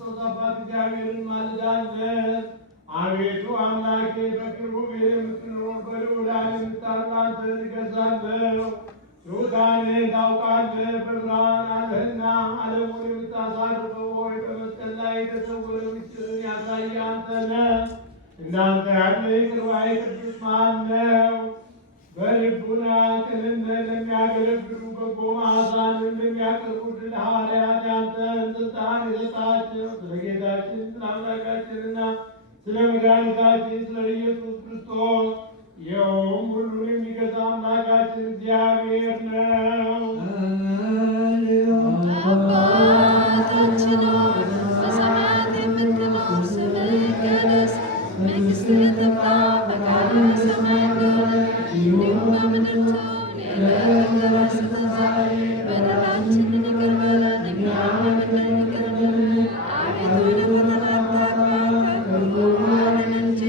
ክርስቶስ አባት እግዚአብሔርን ማልዳለን። አቤቱ አምላኬ በቅርቡ የምትኖር በልዑላን የምታርፍ አንተ እገዛለሁ። ሱልጣኔን ታውቃለህ፣ በብርሃን አለህና ዓለሙን የምታሳርፈው ሆይ በመስቀል ላይ የተሰወረ ምስጢርን ያሳየ አንተ ነህ። እንዳንተ ያለ ይቅር ባይ ቅዱስ ማን ነው? በልቡና ቅንነት ለሚያገለግሉ በጎ መዓዛን እንደሚያቀርቡልን ሐዋርያት ያንተን ስልጣን የሰጣቸው ስለ ጌታችን ስለ አምላካችንና ስለ መድኃኒታችን ስለ ኢየሱስ ክርስቶስ ይኸውም ሁሉን የሚገዛ አምላካችን እግዚአብሔር ነው። አባታችን ሆይ በሰማያት የምትኖር ስምህ ይቀደስ፣ መንግሥትህ ትምጣ፣ ፈቃድህ በሰማይ እንደሆነች እንዲሁም በምድር ትሁን። የዕለት እንጀራችንን ስጠን ዛሬ፣ በደላችንን ይቅር በለን እኛም የበደሉንን ይቅር እንደምንል፣ አቤቱ ወደ ፈተና አታግባን ከክፉ አድነን እንጂ